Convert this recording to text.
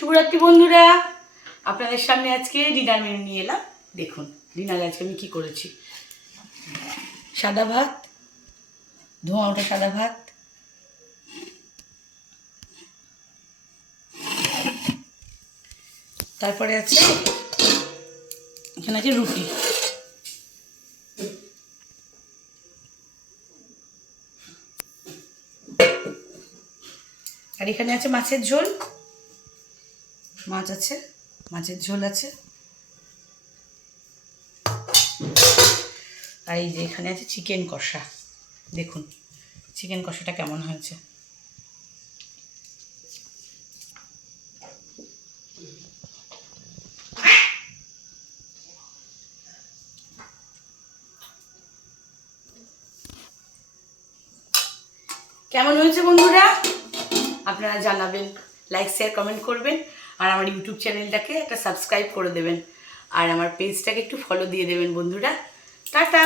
শুভরাত্রি বন্ধুরা। আপনাদের সামনে আজকে ডিনার মেনু নিয়ে এলাম। দেখুন, ডিনারে আজকে আমি কী করেছি? সাদা ভাত, ধোঁয়া ওঠা সাদা ভাত, তারপরে আছে, এখানে আছে রুটি। আর এখানে আছে মাছের ঝোল। মাছ আছে, মাছের ঝোল আছে। আর এই যে এখানে আছে চিকেন কষা, দেখুন চিকেন কষাটা কেমন হয়েছে। কেমন হয়েছে বন্ধুরা? আপনারা জানাবেন লাইক শেয়ার কমেন্ট করবেন। আর আমার ইউটিউব চ্যানেলটাকে একটা সাবস্ক্রাইব করে দেবেন। আর আমার পেজটাকে একটু ফলো দিয়ে দেবেন বন্ধুরা। টাটা!